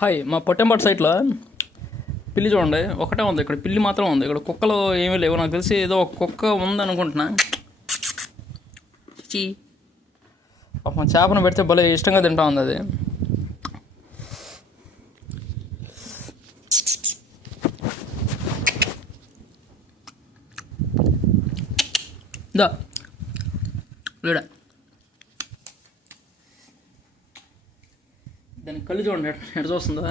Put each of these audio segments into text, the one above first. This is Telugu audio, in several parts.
హాయ్, మా పొట్టెంపాటి సైట్లో పిల్లి చూడండి, ఒకటే ఉంది. ఇక్కడ పిల్లి మాత్రం ఉంది. ఇక్కడ కుక్కలు ఏమీ లేవు. నాకు తెలిసి ఏదో ఒక కుక్క ఉందనుకుంటున్నా. చీ, పాపం చేపను పెడితే భలే ఇష్టంగా తింటా ఉంది అది. దా లేడా, దాని కళ్ళు చూడండి ఎట చూస్తుందో.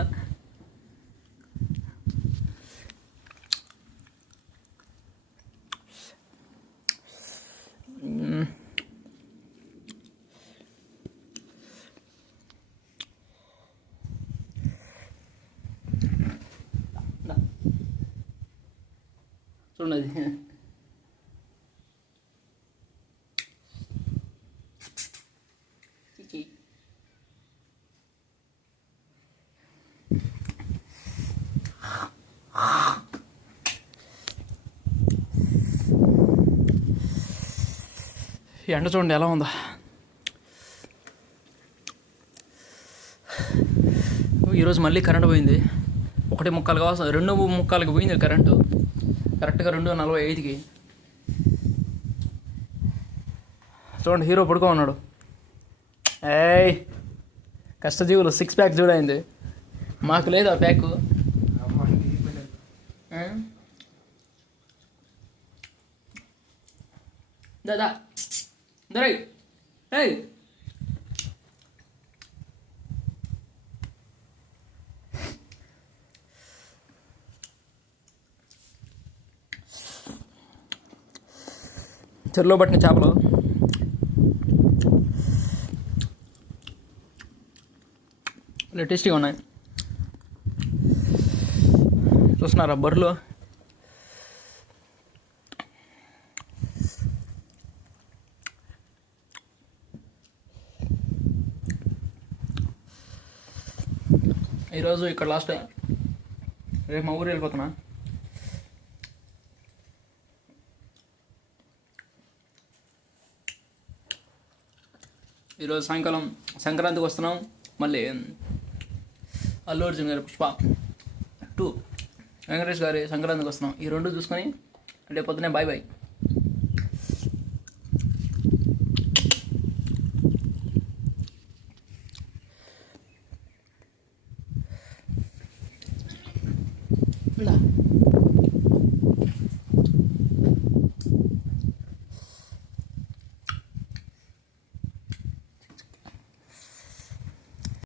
చూడండి అది. ఎండ చూడండి ఎలా ఉందా. ఈరోజు మళ్ళీ కరెంట్ పోయింది. 1:45 కావాల్సిన 2:45కి పోయింది కరెంటు. కరెక్ట్గా 2:45కి. చూడండి, హీరో పడుకో ఉన్నాడు. ఏయ్, కష్టజీవులు 6 ప్యాక్ చూడైంది. మాకు లేదు ఆ ప్యాక్. దాదా దొరై. ఏయ్, చెరులో పట్టిన చేపలు టేస్టీగా ఉన్నాయి. చూస్తున్నారా బర్రెలు. ఈరోజు ఇక్కడ లాస్ట్ టైం. రేపు మా ఊరు వెళ్ళిపోతున్నా. ఈరోజు సాయంకాలం సంక్రాంతికి వస్తున్నాం. మళ్ళీ అల్లు అర్జున్ గారి పుష్ప 2, వెంకటేష్ గారి సంక్రాంతికి వస్తున్నాం. ఈ 2 చూసుకొని రేపు పొద్దునే బాయ్ బాయ్.